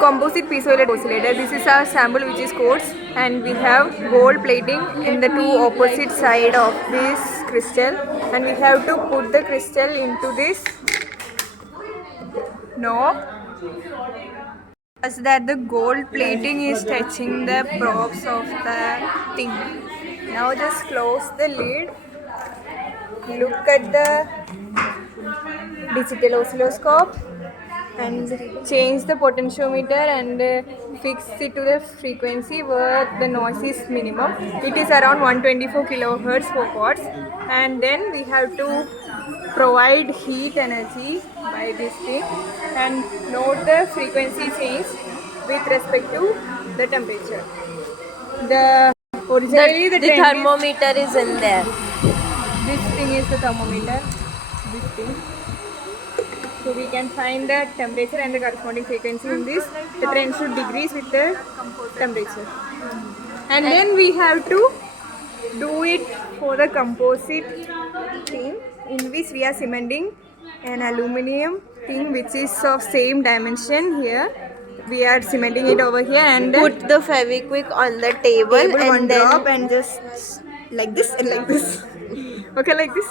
composite piezoelectric oscillator. This is our sample which is quartz, and we have gold plating in the two opposite side of this crystal, and we have to put the crystal into this knob such that the gold plating is touching the probes of the thing. Now just close the lid, look at the digital oscilloscope and change the potentiometer and fix it to the frequency where the noise is minimum. It is around 124 kilohertz for quartz, and then we have to provide heat energy by this thing and note the frequency change with respect to the temperature. The originally the trend thermometer is in there. this thing is the thermometer, this thing. So we can find the temperature and the corresponding frequency in this. The trend should decrease with the temperature. And then we have to do it for the composite thing, in which we are cementing an aluminium thing which is of same dimension here. We are cementing it over here and Put the Fevikwik on the table and one then drop and just like this and like this. Okay, like this.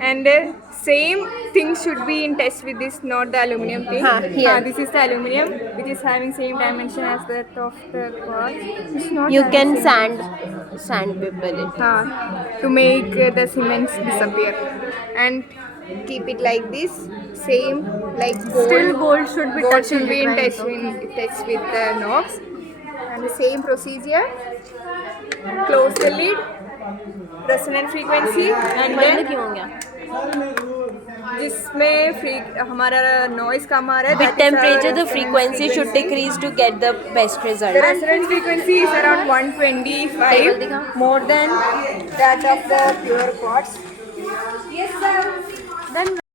And same thing should be in touch with this, not the aluminium thing. here. This is the aluminium which is having same dimension as that of the quartz. It's not you having can same- sandpaper it. to make the cements disappear, and keep it like this, same like gold. Still gold should be touched should be in right? touch with the knobs, and the same procedure. Close the lid, resonant frequency, and बंद then क्यों हो गया? जिसमें हमारा noise कम आ रहा है, With temperature, the frequency should decrease to get the best The result. resonance frequency is around 125, more than that of the pure quartz. Then